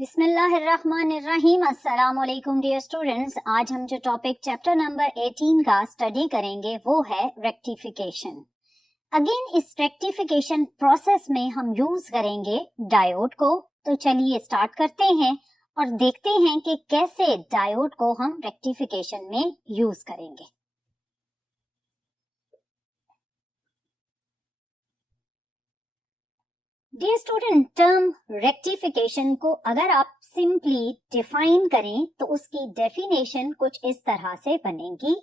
बिस्मिल्लाहिर्रहमानिर्रहीम। अस्सलाम वालेकुम डियर स्टूडेंट्स। आज हम जो टॉपिक चैप्टर नंबर 18 का स्टडी करेंगे वो है रेक्टिफिकेशन। अगेन इस रेक्टिफिकेशन प्रोसेस में हम यूज करेंगे डायोड को। तो चलिए स्टार्ट करते हैं और देखते हैं कि कैसे डायोड को हम रेक्टिफिकेशन में यूज करेंगे। डियर स्टूडेंट, टर्म रेक्टिफिकेशन को अगर आप सिंपली डिफाइन करें तो उसकी डेफिनेशन कुछ इस तरह से बनेगी।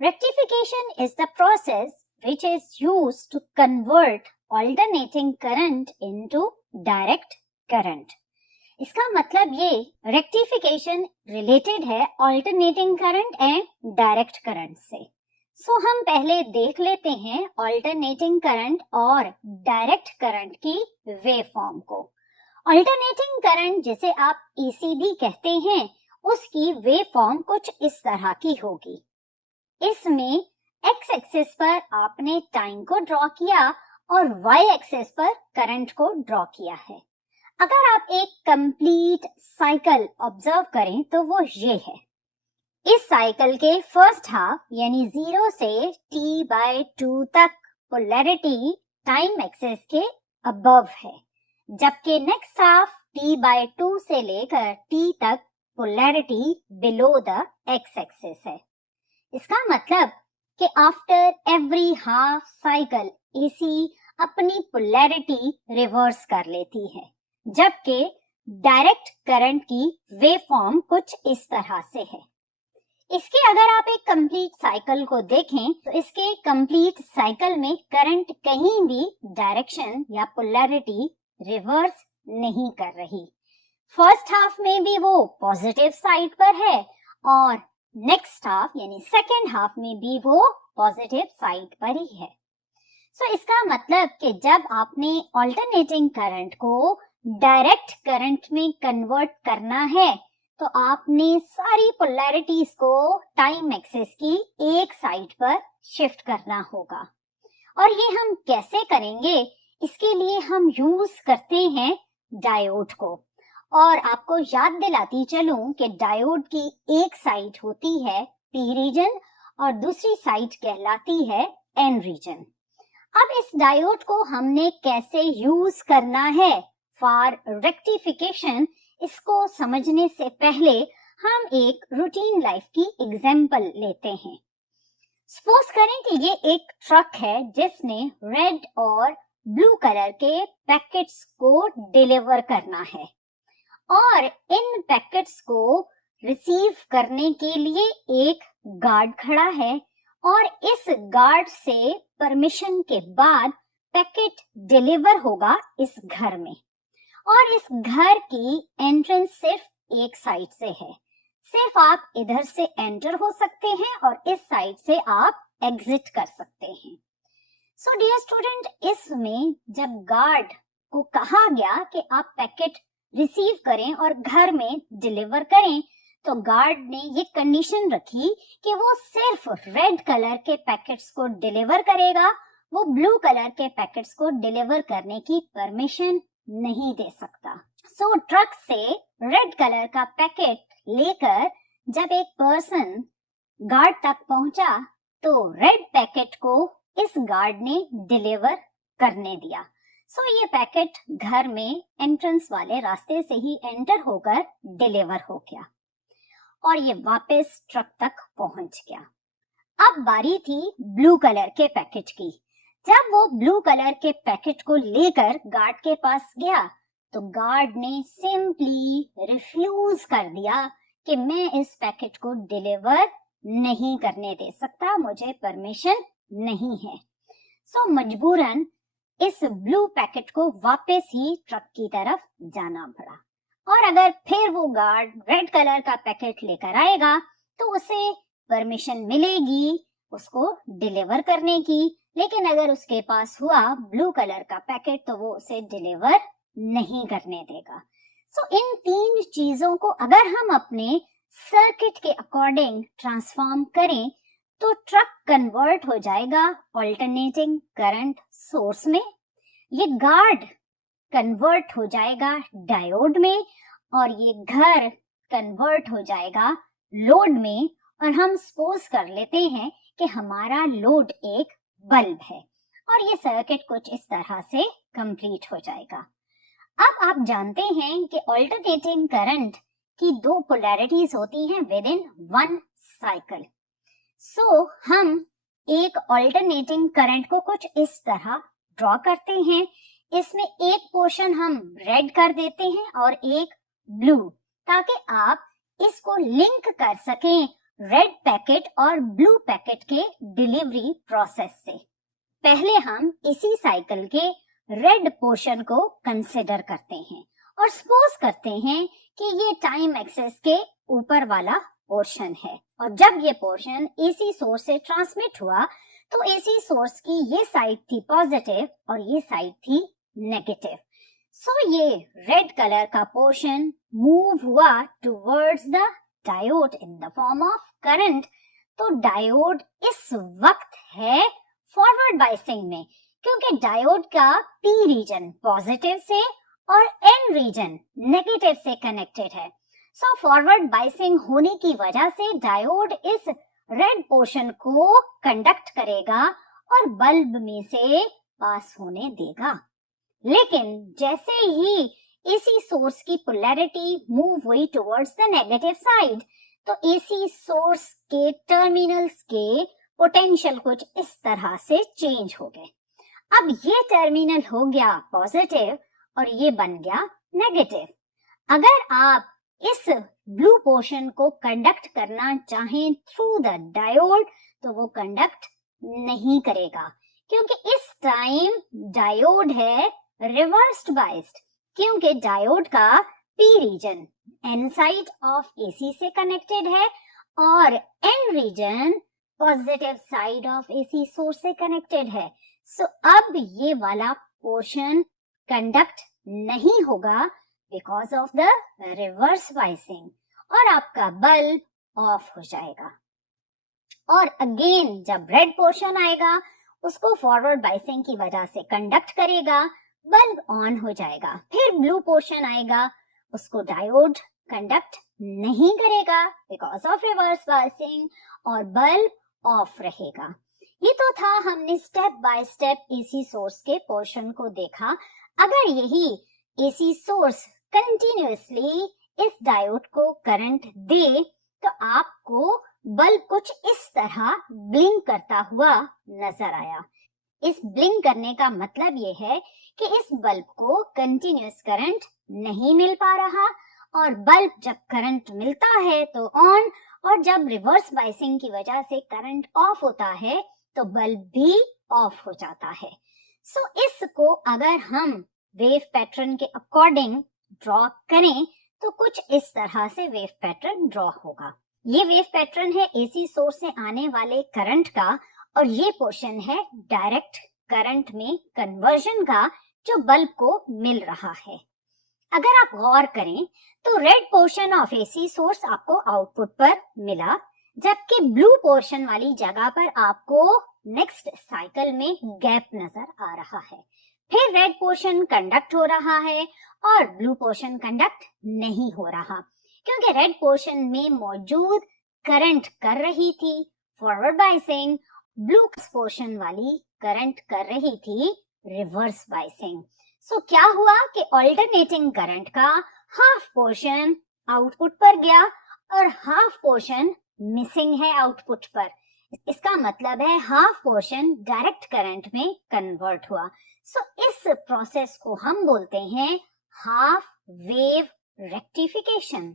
Rectification is the process which is used to convert alternating current into direct current। इसका मतलब ये रेक्टिफिकेशन रिलेटेड है alternating current and direct current से। सो हम पहले देख लेते हैं अल्टरनेटिंग करंट और डायरेक्ट करंट की वेव फॉर्म को। अल्टरनेटिंग करंट जिसे आप एसीबी कहते हैं, उसकी वेव फॉर्म कुछ इस तरह की होगी। इसमें एक्स एक्सिस पर आपने टाइम को ड्रॉ किया और वाई एक्सिस पर करंट को ड्रॉ किया है। अगर आप एक कंप्लीट साइकिल ऑब्जर्व करें तो वो ये है। इस साइकिल के फर्स्ट हाफ यानी 0 से t/2 तक पोलैरिटी टाइम एक्सिस के अबव है, जबकि नेक्स्ट हाफ t/2 से लेकर t तक polarity below the x axis है। इसका मतलब कि after every half cycle AC अपनी पोलैरिटी रिवर्स कर लेती है, जबकि डायरेक्ट करंट की वेव फॉर्म कुछ इस तरह से है। इसके अगर आप एक कंप्लीट साइकिल को देखें तो इसके कंप्लीट साइकिल में करंट कहीं भी डायरेक्शन या पोलैरिटी रिवर्स नहीं कर रही। फर्स्ट हाफ में भी वो पॉजिटिव साइड पर है और नेक्स्ट हाफ यानी सेकेंड हाफ में भी वो पॉजिटिव साइड पर ही है। सो इसका मतलब कि जब आपने अल्टरनेटिंग करंट को डायरेक्ट करंट में कन्वर्ट करना है तो आपने सारी पोलैरिटीज को टाइम एक्सिस की एक साइड पर शिफ्ट करना होगा। और ये हम कैसे करेंगे, इसके लिए हम यूज करते हैं डायोड को। और आपको याद दिलाती चलूं कि डायोड की एक साइड होती है पी रीजन और दूसरी साइड कहलाती है एन रीजन। अब इस डायोड को हमने कैसे यूज करना है फॉर रेक्टिफिकेशन, इसको समझने से पहले हम एक रूटीन लाइफ की एग्जाम्पल लेते हैं। सपोज करें कि ये एक ट्रक है जिसने रेड और ब्लू कलर के पैकेट्स को डिलीवर करना है और इन पैकेट्स को रिसीव करने के लिए एक गार्ड खड़ा है और इस गार्ड से परमिशन के बाद पैकेट डिलीवर होगा इस घर में। और इस घर की एंट्रेंस सिर्फ एक साइड से है, सिर्फ आप इधर से एंटर हो सकते हैं और इस साइड से आप एग्जिट कर सकते हैं। सो डियर स्टूडेंट, इसमें जब गार्ड को कहा गया कि आप पैकेट रिसीव करें और घर में डिलीवर करें, तो गार्ड ने ये कंडीशन रखी कि वो सिर्फ रेड कलर के पैकेट्स को डिलीवर करेगा, वो ब्लू कलर के पैकेट्स को डिलीवर करने की परमिशन नहीं दे सकता। सो ट्रक से रेड कलर का पैकेट लेकर जब एक पर्सन गार्ड तक पहुंचा तो रेड पैकेट को इस गार्ड ने डिलीवर करने दिया। सो ये पैकेट घर में एंट्रेंस वाले रास्ते से ही एंटर होकर डिलीवर हो गया और ये वापस ट्रक तक पहुंच गया। अब बारी थी ब्लू कलर के पैकेट की। जब वो ब्लू कलर के पैकेट को लेकर गार्ड के पास गया तो गार्ड ने सिंपली रिफ्यूज कर दिया कि मैं इस पैकेट को डिलीवर नहीं करने दे सकता, मुझे परमिशन नहीं है। सो मजबूरन इस ब्लू पैकेट को वापस ही ट्रक की तरफ जाना पड़ा। और अगर फिर वो गार्ड रेड कलर का पैकेट लेकर आएगा तो उसे परमिशन मिलेगी उसको डिलीवर करने की, लेकिन अगर उसके पास हुआ ब्लू कलर का पैकेट तो वो उसे डिलीवर नहीं करने देगा। सो इन तीन चीजों को अगर हम अपने सर्किट के अकॉर्डिंग ट्रांसफॉर्म करें तो ट्रक कन्वर्ट हो जाएगा अल्टरनेटिंग करंट सोर्स में, ये गार्ड कन्वर्ट हो जाएगा डायोड में और ये घर कन्वर्ट हो जाएगा लोड में, और हम सपोज कर लेते हैं कि हमारा लोड एक बल्ब है और ये सर्किट कुछ इस तरह से कंप्लीट हो जाएगा। अब आप जानते हैं कि अल्टरनेटिंग करंट की दो पोलैरिटीज होती हैं विद इन वन साइकिल। सो हम एक अल्टरनेटिंग करंट को कुछ इस तरह ड्रॉ करते हैं। इसमें एक पोर्शन हम रेड कर देते हैं और एक ब्लू, ताकि आप इसको लिंक कर सकें रेड पैकेट और ब्लू पैकेट के डिलीवरी प्रोसेस से। पहले हम इसी साइकिल के रेड पोर्शन को कंसिडर करते हैं और सपोज करते हैं कि ये टाइम एक्सेस के ऊपर वाला पोर्शन है, और जब ये पोर्शन एसी सोर्स से ट्रांसमिट हुआ तो एसी सोर्स की ये साइड थी पॉजिटिव और ये साइड थी नेगेटिव। सो ये रेड कलर का पोर्शन मूव हुआ towards the diode in the form of current. तो डायोड इस वक्त है फॉरवर्ड बायसिंग में, क्योंकि डायोड का पी रीजन पॉजिटिव से और एन रीजन नेगेटिव से कनेक्टेड है। सो फॉरवर्ड बायसिंग होने की वजह से डायोड इस रेड पोर्शन को कंडक्ट करेगा और बल्ब में से पास होने देगा। लेकिन जैसे ही एसी सोर्स की पोलैरिटी मूव हुई टुवर्ड्स द नेगेटिव साइड, तो एसी सोर्स के टर्मिनल्स के पोटेंशियल कुछ इस तरह से चेंज हो गए। अब ये टर्मिनल हो गया पॉजिटिव और ये बन गया नेगेटिव। अगर आप इस ब्लू पोर्शन को कंडक्ट करना चाहें थ्रू द डायोड, तो वो कंडक्ट नहीं करेगा, क्योंकि इस टाइम डायोड है रिवर्स्ड बाइस्ड, क्योंकि डायोड का P region N side of AC से कनेक्टेड है और N region positive side of AC source से कनेक्टेड है। सो अब ये वाला पोर्शन कंडक्ट नहीं होगा because of the reverse biasing, और आपका बल्ब ऑफ हो जाएगा। और अगेन जब रेड पोर्शन आएगा उसको फॉरवर्ड बाइसिंग की वजह से कंडक्ट करेगा, बल्ब ऑन हो जाएगा। फिर ब्लू पोर्शन आएगा, उसको डायोड कंडक्ट नहीं करेगा बिकॉज ऑफ रिवर्स बायसिंग और बल्ब ऑफ रहेगा। ये तो था, हमने step by step AC source के पोर्शन को देखा। अगर यही एसी सोर्स कंटिन्यूअसली इस डायोड को करंट दे तो आपको बल्ब कुछ इस तरह ब्लिंक करता हुआ नजर आया। इस ब्लिंक करने का मतलब ये है कि इस बल्ब को कंटिन्यूअस करंट नहीं मिल पा रहा, और बल्ब जब करंट मिलता है तो ऑन, और जब रिवर्स बायसिंग की वजह से करंट ऑफ होता है तो बल्ब भी ऑफ हो जाता है। सो इसको अगर हम वेव पैटर्न के अकॉर्डिंग ड्रॉ करें तो कुछ इस तरह से वेव पैटर्न ड्रॉ होगा। ये वेव पैटर्न है एसी सोर्स से आने वाले करंट का, और ये पोर्शन है डायरेक्ट करंट में कन्वर्जन का जो बल्ब को मिल रहा है। अगर आप गौर करें तो red portion of AC source आपको आउटपुट पर मिला, जबकि ब्लू पोर्शन वाली जगह पर आपको नेक्स्ट साइकिल में गैप नजर आ रहा है। फिर रेड पोर्शन कंडक्ट हो रहा है और ब्लू पोर्शन कंडक्ट नहीं हो रहा, क्योंकि रेड पोर्शन में मौजूद करंट कर रही थी फॉरवर्ड बायसिंग, ब्लू पोर्शन वाली करंट कर रही थी रिवर्स बायसिंग। सो क्या हुआ कि अल्टरनेटिंग करंट का हाफ पोर्शन आउटपुट पर गया और हाफ पोर्शन मिसिंग है आउटपुट पर। इसका मतलब है हाफ पोर्शन डायरेक्ट करंट में कन्वर्ट हुआ। सो इस प्रोसेस को हम बोलते हैं हाफ वेव रेक्टिफिकेशन।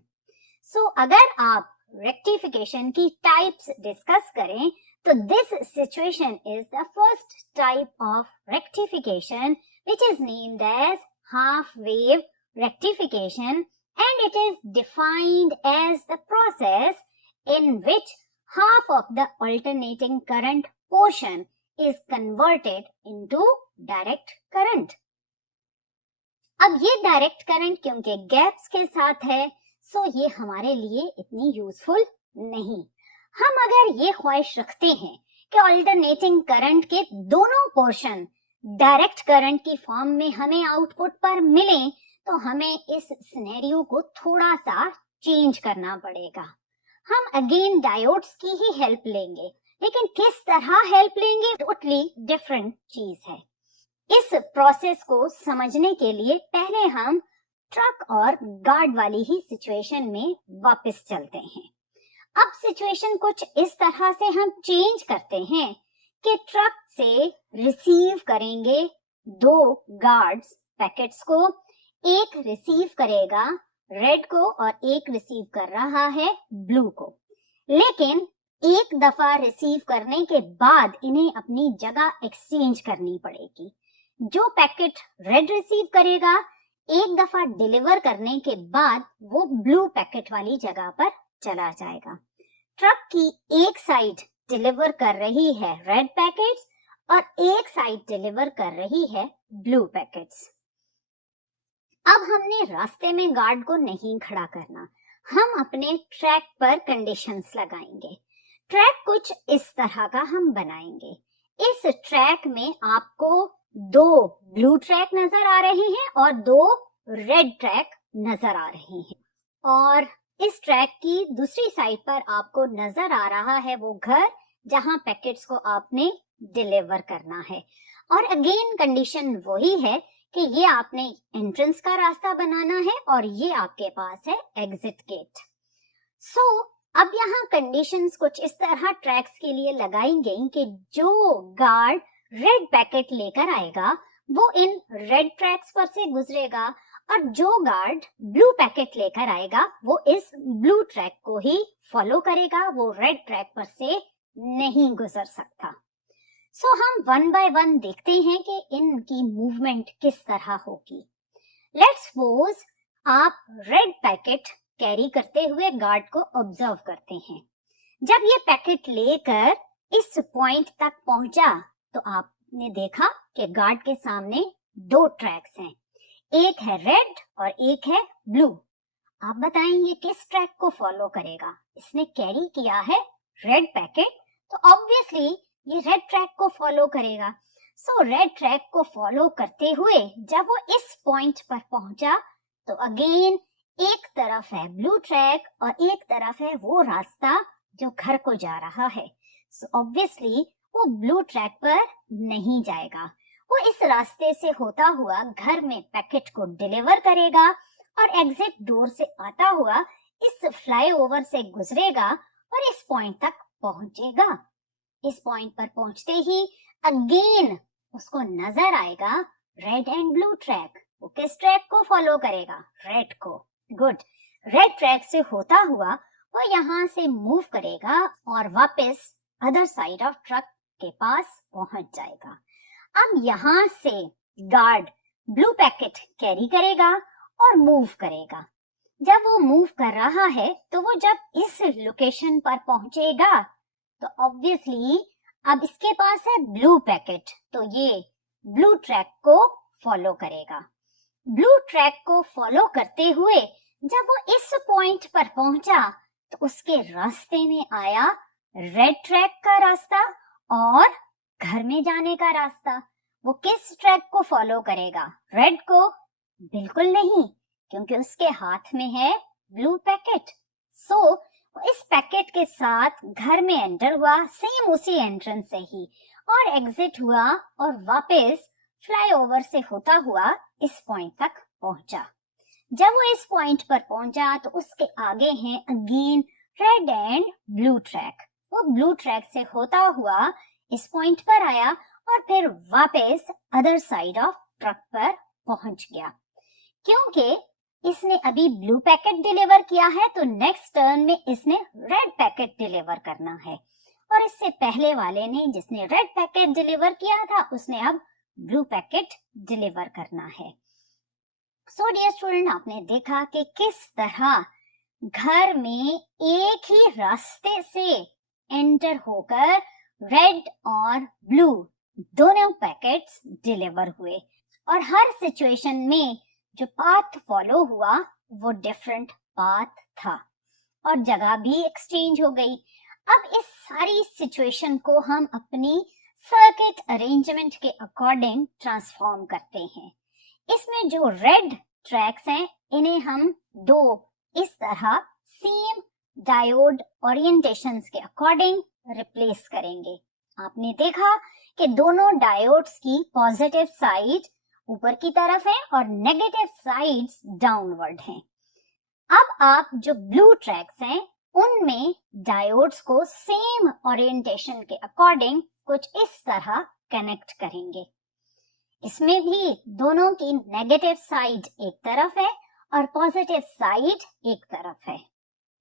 सो अगर आप रेक्टिफिकेशन की टाइप्स डिस्कस करें तो this situation is the first type of rectification which is named as half wave rectification, and it is defined as the process in which half of the alternating current portion is converted into direct current. अब ये direct current क्योंकि gaps के साथ है, सो ये हमारे लिए इतनी यूजफुल नहीं। हम अगर ये ख्वाहिश रखते हैं कि अल्टरनेटिंग करंट के दोनों पोर्शन डायरेक्ट करंट की फॉर्म में हमें आउटपुट पर मिले, तो हमें इस सिनेरियो को थोड़ा सा चेंज करना पड़ेगा। हम अगेन डायोड्स की ही हेल्प लेंगे, लेकिन किस तरह हेल्प लेंगे टोटली डिफरेंट चीज है। इस प्रोसेस को समझने के लिए पहले हम ट्रक और गार्ड वाली ही सिचुएशन में वापस चलते हैं। अब सिचुएशन कुछ इस तरह से हम चेंज करते हैं कि ट्रक से रिसीव करेंगे 2 गार्ड्स पैकेट्स को, एक रिसीव करेगा रेड को और एक रिसीव कर रहा है ब्लू को। लेकिन एक दफा रिसीव करने के बाद इन्हें अपनी जगह एक्सचेंज करनी पड़ेगी। जो पैकेट रेड रिसीव करेगा एक दफा डिलीवर करने के बाद वो ब्लू पैकेट वाली जगह पर चला जाएगा। ट्रक की एक साइड डिलीवर कर रही है रेड पैकेट्स और एक साइड डिलीवर कर रही है ब्लू पैकेट्स। अब हमने रास्ते में गार्ड को नहीं खड़ा करना, हम अपने ट्रैक पर कंडीशंस लगाएंगे। ट्रैक कुछ इस तरह का हम बनाएंगे। इस ट्रैक में आपको 2 ब्लू ट्रैक नजर आ रहे हैं और 2 रेड ट्रैक नजर आ रहे हैं, और इस ट्रैक की दूसरी साइड पर आपको नजर आ रहा है वो घर जहां पैकेट्स को आपने डिलीवर करना है। और अगेन कंडीशन वही है कि ये आपने एंट्रेंस का रास्ता बनाना है और ये आपके पास है एग्जिट गेट। सो अब यहाँ कंडीशंस कुछ इस तरह ट्रैक्स के लिए लगाई गई कि जो गार्ड रेड पैकेट लेकर आएगा वो इन रेड ट्रैक्स पर से गुजरेगा, और जो गार्ड ब्लू पैकेट लेकर आएगा वो इस ब्लू ट्रैक को ही फॉलो करेगा, वो रेड ट्रैक पर से नहीं गुजर सकता। सो हम 1 बाय 1 देखते हैं कि इनकी मूवमेंट किस तरह होगी। लेट्स सपोज आप रेड पैकेट कैरी करते हुए गार्ड को ऑब्जर्व करते हैं। जब ये पैकेट लेकर इस पॉइंट तक पहुंचा तो आपने देखा कि गार्ड के सामने 2 ट्रैक्स हैं, एक है रेड और एक है ब्लू। आप बताएं ये किस ट्रैक को फॉलो करेगा? इसने कैरी किया है रेड पैकेट, तो ऑब्वियसली ये रेड ट्रैक को फॉलो करेगा। सो रेड ट्रैक को फॉलो करते हुए जब वो इस पॉइंट पर पहुंचा तो अगेन एक तरफ है ब्लू ट्रैक और एक तरफ है वो रास्ता जो घर को जा रहा है। सो ऑब्वियसली वो ब्लू ट्रैक पर नहीं जाएगा, वो इस रास्ते से होता हुआ घर में पैकेट को डिलीवर करेगा और एग्जिट डोर से आता हुआ इस फ्लाईओवर से गुजरेगा और इस पॉइंट तक पहुंचेगा। इस पॉइंट पर पहुंचते ही अगेन उसको नजर आएगा रेड एंड ब्लू ट्रैक। वो किस ट्रैक को फॉलो करेगा? रेड को। गुड। रेड ट्रैक से होता हुआ वो यहाँ से मूव करेगा और वापस अदर साइड ऑफ ट्रक के पास पहुंच जाएगा। अब यहाँ से गार्ड ब्लू पैकेट कैरी करेगा और मूव करेगा। जब वो मूव कर रहा है तो वो जब इस लोकेशन पर पहुंचेगा तो ऑब्वियसली अब इसके पास है ब्लू पैकेट, तो ये ब्लू ट्रैक को फॉलो करेगा। ब्लू ट्रैक को फॉलो करते हुए जब वो इस पॉइंट पर पहुंचा तो उसके रास्ते में आया रेड ट्रैक का रास्ता और घर में जाने का रास्ता। वो किस ट्रैक को फॉलो करेगा? रेड को? बिल्कुल नहीं, क्योंकि उसके हाथ में है ब्लू पैकेट। सो इस पैकेट के साथ घर में एंटर हुआ, सेम उसी एंट्रेंस से ही, और एग्जिट हुआ और वापस फ्लाईओवर से होता हुआ इस पॉइंट तक पहुंचा। जब वो इस पॉइंट पर पहुंचा तो उसके आगे हैं again red and blue track. वो ब्लू ट्रैक से होता हुआ इस पॉइंट पर आया और फिर वापस अदर साइड ऑफ ट्रक पर पहुंच गया। क्योंकि इसने अभी ब्लू पैकेट डिलीवर किया है तो नेक्स्ट टर्न में इसने रेड पैकेट डिलीवर करना है, और इससे पहले वाले ने जिसने रेड पैकेट डिलीवर किया था उसने अब ब्लू पैकेट डिलीवर करना है। सो डियर स्टूडेंट, आपने देखा कि किस तरह घर में एक ही रास्ते से एंटर होकर रेड और ब्लू दोनों पैकेट्स डिलीवर हुए, और हर सिचुएशन में जो पाथ फॉलो हुआ वो डिफरेंट पाथ था और जगह भी एक्सचेंज हो गई। अब इस सारी सिचुएशन को हम अपनी सर्किट अरेंजमेंट के अकॉर्डिंग ट्रांसफॉर्म करते हैं। इसमें जो रेड ट्रैक्स हैं, इन्हें हम दो इस तरह सेम डायोड ओरिएंटेशंस के अकॉर्डिंग रिप्लेस करेंगे। आपने देखा कि दोनों डायोड्स की पॉजिटिव साइड ऊपर की तरफ है और नेगेटिव साइड्स डाउनवर्ड हैं। अब आप जो ब्लू ट्रैक्स हैं उनमें डायोड्स को सेम ओरिएंटेशन के अकॉर्डिंग कुछ इस तरह कनेक्ट करेंगे। इसमें भी दोनों की नेगेटिव साइड एक तरफ है और पॉजिटिव साइड एक तरफ है।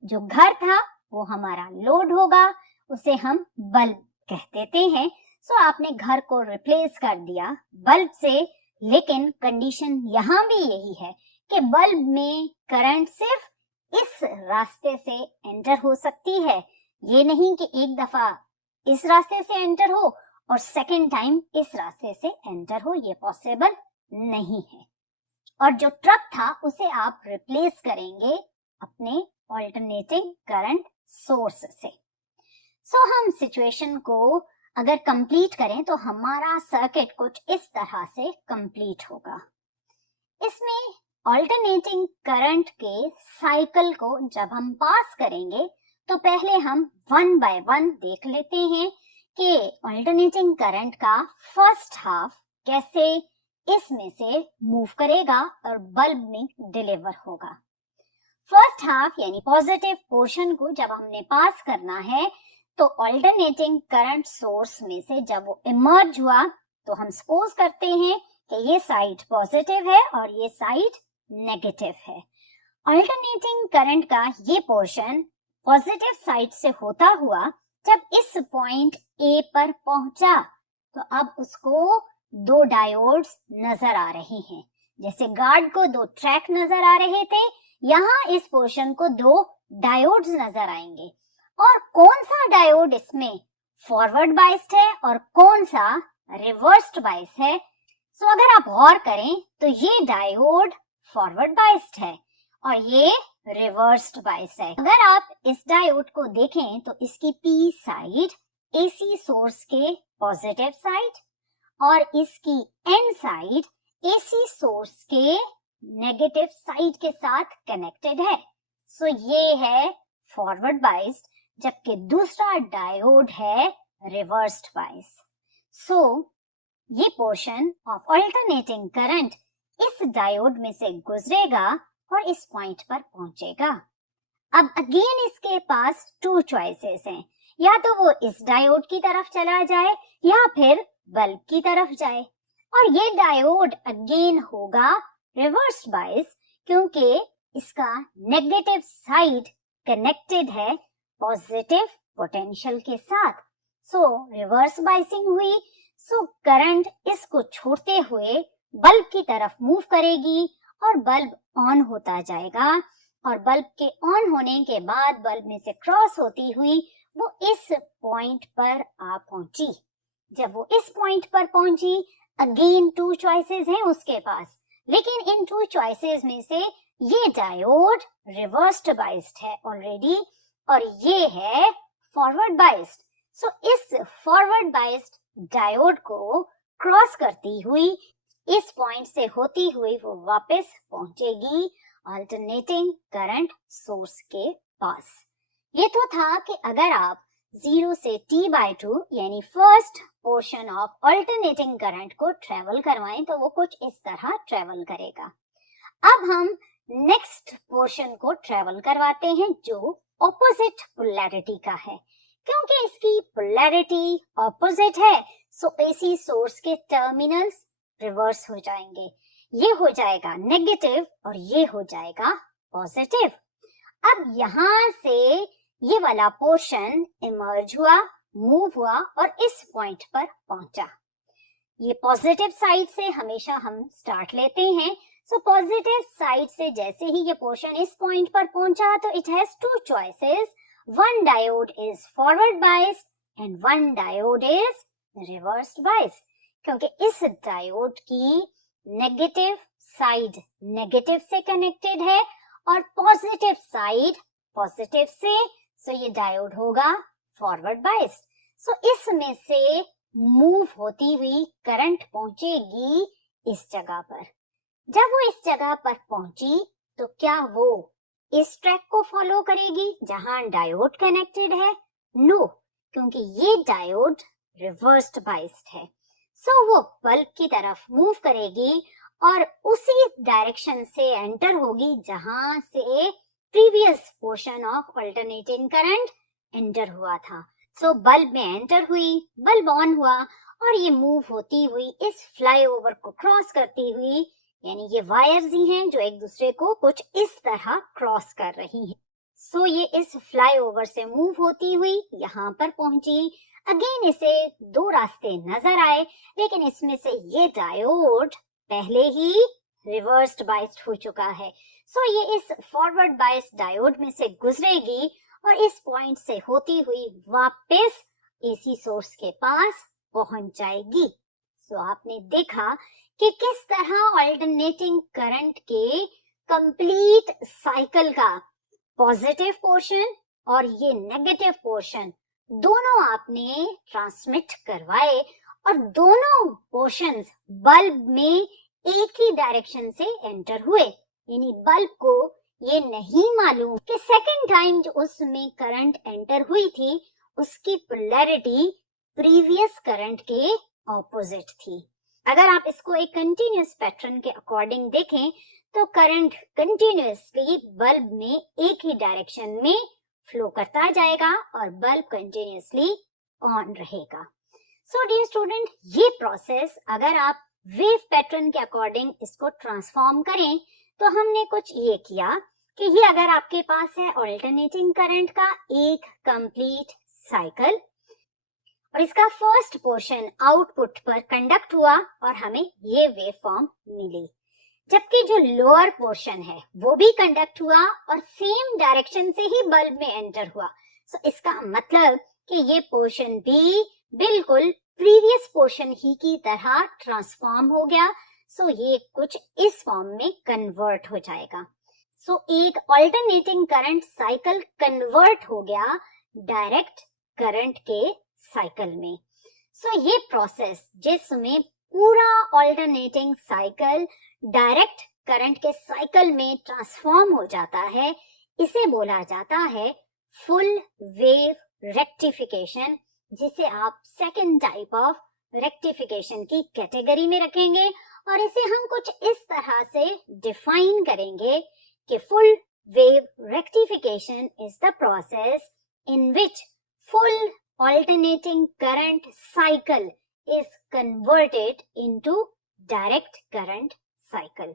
जो घर था वो हमारा लोड होगा, उसे हम बल्ब कह देते हैं। सो आपने घर को रिप्लेस कर दिया बल्ब से, लेकिन कंडीशन यहाँ भी यही है कि बल्ब में करंट सिर्फ इस रास्ते से एंटर हो सकती है, ये नहीं कि एक दफा इस रास्ते से एंटर हो और सेकेंड टाइम इस रास्ते से एंटर हो, ये पॉसिबल नहीं है। और जो ट्रक था उसे आप रिप्लेस करेंगे अपने ऑल्टरनेटिंग करंट सोर्स से। सो हम सिचुएशन को अगर कंप्लीट करें तो हमारा सर्किट कुछ इस तरह से कंप्लीट होगा। इसमें ऑल्टरनेटिंग करंट के साइकिल को जब हम पास करेंगे तो पहले हम वन बाय वन देख लेते हैं कि ऑल्टरनेटिंग करंट का फर्स्ट हाफ कैसे इसमें से मूव करेगा और बल्ब में डिलीवर होगा। फर्स्ट हाफ यानी पॉजिटिव पोर्शन को जब हमने पास करना है तो ऑल्टरनेटिंग करंट सोर्स में से जब वो इमर्ज हुआ तो हम सपोज करते हैं कि ये साइड पॉजिटिव है और ये साइड नेगेटिव है। ऑल्टरनेटिंग करंट का ये पोर्शन पॉजिटिव साइड से होता हुआ जब इस पॉइंट ए पर पहुंचा तो अब उसको दो डायोड्स नजर आ रहे हैं। जैसे गार्ड को दो ट्रैक नजर आ रहे थे, यहाँ इस पोर्शन को दो डायोड्स नजर आएंगे। और कौन सा डायोड इसमें फॉरवर्ड बाइस्ड है और कौन सा रिवर्स्ड बाइस्ड है? सो अगर आप गौर करें तो ये डायोड फॉरवर्ड बाइस्ड है और ये रिवर्स्ड बाइस्ड है। अगर आप इस डायोड को देखें तो इसकी पी साइड एसी सोर्स के पॉजिटिव साइड और इसकी एन साइड एसी सोर्स के नेगेटिव साइड के साथ कनेक्टेड है। सो ये है फॉरवर्ड बाइस्ड, जबकि दूसरा डायोड है रिवर्स्ड बाइस्ड। सो ये पोर्शन ऑफ अल्टरनेटिंग करंट इस डायोड में से गुजरेगा और इस पॉइंट पर पहुंचेगा। अब अगेन इसके पास टू चॉइसेस हैं, या तो वो इस डायोड की तरफ चला जाए या फिर बल्ब की तरफ जाए। और ये डायोड अगेन होगा रिवर्स बाइस क्योंकि इसका नेगेटिव साइड कनेक्टेड है पॉजिटिव पोटेंशियल के साथ। सो रिवर्स बाइसिंग हुई, सो करंट इसको छोड़ते हुए बल्ब की तरफ मूव करेगी और बल्ब ऑन होता जाएगा और बल्ब के ऑन होने के बाद बल्ब में से क्रॉस होती हुई वो इस पॉइंट पर आ पहुंची। जब वो इस पॉइंट पर पहुंची अगेन टू चॉइसेस हैं उसके पास, लेकिन इन टू चॉइसेस में से ये डायोड रिवर्स्ड बाइस्ड है ऑलरेडी और ये है फॉरवर्ड बाइस्ड। सो इस फॉरवर्ड बाइस्ड डायोड को क्रॉस करती हुई इस पॉइंट से होती हुई वो वापस पहुंचेगी अल्टरनेटिंग करंट सोर्स के पास। ये तो था कि अगर आप 0 से t/2 यानी first portion of alternating current को ट्रेवल करवाएं तो वो कुछ इस तरह ट्रेवल करेगा। अब हम नेक्स्ट पोर्शन को ट्रेवल करवाते हैं जो ऑपोजिट पोलैरिटी का है। क्योंकि इसकी पोलैरिटी ऑपोजिट है सो एसी सोर्स के टर्मिनल्स रिवर्स हो जाएंगे, ये हो जाएगा नेगेटिव और ये हो जाएगा पॉजिटिव। अब यहाँ से ये वाला पोर्शन इमर्ज हुआ, मूव हुआ और इस पॉइंट पर पहुंचा। ये पॉजिटिव साइड से हमेशा हम स्टार्ट लेते हैं। सो पॉजिटिव साइड से जैसे ही ये पोर्शन इस पॉइंट पर पहुंचा तो it has two choices, one diode is forward biased and one diode is reversed biased. क्योंकि इस डायोड की नेगेटिव साइड नेगेटिव से कनेक्टेड है और पॉजिटिव साइड पॉजिटिव से, सो ये डायोड होगा फॉरवर्ड बाइस्ड। सो इसमें से मूव होती हुई करंट पहुंचेगी इस जगह पर। जब वो इस जगह पर पहुंची तो क्या वो इस ट्रैक को फॉलो करेगी जहां डायोड कनेक्टेड है? नो, क्योंकि ये डायोड रिवर्स्ड बाइस्ड है। सो वो बल्ब की तरफ मूव करेगी और उसी डायरेक्शन से एंटर होगी जहां से previous portion of alternating current enter हुआ था। सो बल्ब में एंटर हुई, बल्ब ऑन हुआ और ये मूव होती हुई इस फ्लाईओवर को क्रॉस करती हुई, यानी ये वायर्स ही हैं जो एक दूसरे को कुछ इस तरह क्रॉस कर रही हैं। सो ये इस फ्लाईओवर से मूव होती हुई यहाँ पर पहुंची। अगेन इसे दो रास्ते नजर आए, लेकिन इसमें से ये डायोड पहले ही रिवर्स्ड बाइस्ड हो चुका है। सो ये इस फॉरवर्ड बाइस्ड डायोड में से गुजरेगी और इस पॉइंट से होती हुई वापस एसी सोर्स के पास पहुंच जाएगी। सो आपने देखा कि किस तरह अल्टरनेटिंग करंट के कंप्लीट साइकिल का पॉजिटिव पोर्शन और ये नेगेटिव पोर्शन दोनों आपने ट्रांसमिट करवाए और दोनों पोर्शंस बल्ब में एक ही डायरेक्शन से एंटर हुए। यानी बल्ब को ये नहीं मालूम कि सेकंड टाइम जो उसमें करंट एंटर हुई थी उसकी पोलैरिटी प्रीवियस करंट के ऑपोजिट थी। अगर आप इसको एक कंटिन्यूअस पैटर्न के अकॉर्डिंग देखें तो करंट कंटिन्यूअसली बल्ब में एक ही डायरेक्शन में फ्लो करता जाएगा और बल्ब कंटिन्यूअसली ऑन रहेगा। सो डियर स्टूडेंट, ये प्रोसेस अगर आप वेव पैटर्न के अकॉर्डिंग इसको ट्रांसफॉर्म करें तो हमने कुछ ये किया कि ये अगर आपके पास है अल्टरनेटिंग करंट का एक कंप्लीट साइकिल और इसका फर्स्ट पोर्शन आउटपुट पर कंडक्ट हुआ और हमें ये वेव फॉर्म मिली, जबकि जो लोअर पोर्शन है वो भी कंडक्ट हुआ और सेम डायरेक्शन से ही बल्ब में एंटर हुआ। सो इसका मतलब कि ये पोर्शन भी बिल्कुल प्रीवियस पोर्शन ही की तरह ट्रांसफॉर्म हो गया। सो ये कुछ इस फॉर्म में कन्वर्ट हो जाएगा। सो एक अल्टरनेटिंग करंट साइकिल कन्वर्ट हो गया डायरेक्ट करंट के साइकिल में। सो ये प्रोसेस जिसमें पूरा अल्टरनेटिंग साइकिल डायरेक्ट करंट के साइकिल में ट्रांसफॉर्म हो जाता है, इसे बोला जाता है फुल वेव रेक्टिफिकेशन, जिसे आप सेकंड टाइप ऑफ रेक्टिफिकेशन की कैटेगरी में रखेंगे। और इसे हम कुछ इस तरह से डिफाइन करेंगे कि full wave rectification is the process in which full alternating current cycle is converted into direct current cycle।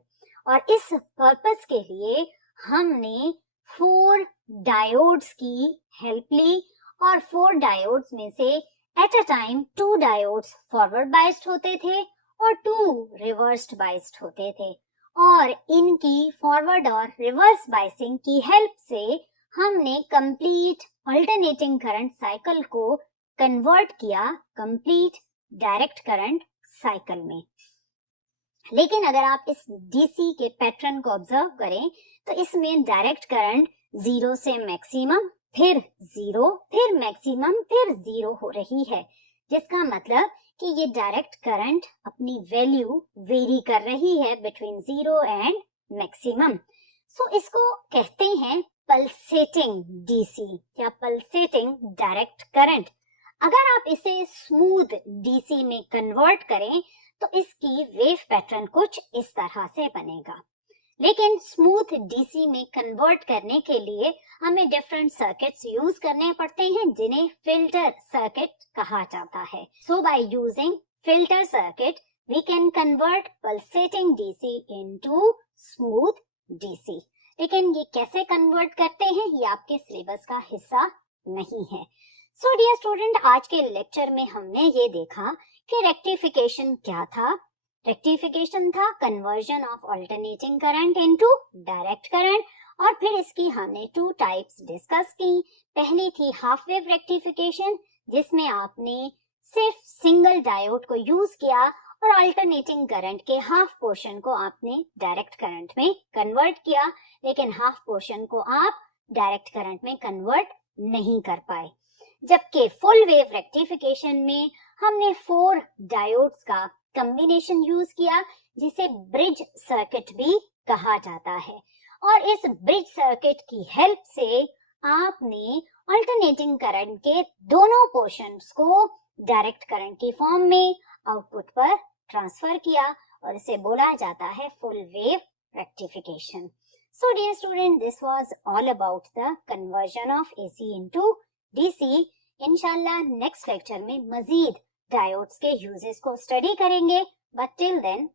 और इस पर्पस के लिए हमने 4 डायोड्स की हेल्प ली और 4 डायोड्स में से at a time 2 diodes forward biased होते थे और 2 रिवर्स्ड बाइस्ड होते थे, और इनकी फॉरवर्ड और रिवर्स बाइसिंग की हेल्प से हमने कंप्लीट अल्टरनेटिंग करंट साइकिल को कन्वर्ट किया कंप्लीट डायरेक्ट करंट साइकिल में। लेकिन अगर आप इस डीसी के पैटर्न को ऑब्जर्व करें तो इसमें डायरेक्ट करंट 0 से मैक्सिमम, फिर 0, फिर मैक्सिमम, फिर 0 हो रही है, जिसका मतलब कि ये डायरेक्ट करंट अपनी वैल्यू वेरी कर रही है बिटवीन 0 एंड मैक्सिमम। सो इसको कहते हैं पल्सेटिंग डीसी या पल्सेटिंग डायरेक्ट करंट। अगर आप इसे स्मूथ डीसी में कन्वर्ट करें तो इसकी वेव पैटर्न कुछ इस तरह से बनेगा। लेकिन स्मूथ डीसी में कन्वर्ट करने के लिए हमें डिफरेंट सर्किट्स यूज करने पड़ते हैं जिन्हें फिल्टर सर्किट कहा जाता है। So by using filter circuit we can convert pulsating DC into smooth DC. लेकिन ये कैसे कन्वर्ट करते हैं ये आपके सिलेबस का हिस्सा नहीं है। सो डियर स्टूडेंट, आज के लेक्चर में हमने ये देखा कि रेक्टिफिकेशन क्या था। रेक्टिफिकेशन था conversion of alternating current into direct current, और फिर इसकी हमने 2 टाइप्स डिस्कस की। पहली थी हाफ वेव रेक्टिफिकेशन, जिसमें आपने सिर्फ सिंगल डायोड को यूज किया और अल्टरनेटिंग करंट के हाफ पोर्शन को आपने डायरेक्ट करंट में कन्वर्ट किया, लेकिन हाफ पोर्शन को आप डायरेक्ट करंट में कन्वर्ट नहीं कर पाए। जबकि फुल वेव रेक्टिफिकेशन में हमने 4 डायोड्स का कॉम्बिनेशन यूज किया, जिसे ब्रिज सर्किट भी कहा जाता है। और इस ब्रिज सर्किट की हेल्प से आपने अल्टरनेटिंग करंट के दोनों पोर्शंस को डायरेक्ट करंट की फॉर्म में आउटपुट पर ट्रांसफर किया और इसे बोला जाता है full wave rectification. So dear student, this was all about the conversion of AC into DC. इंशाल्लाह नेक्स्ट लेक्चर में मजीद डायोड्स के यूजेस को स्टडी करेंगे, बट टिल देन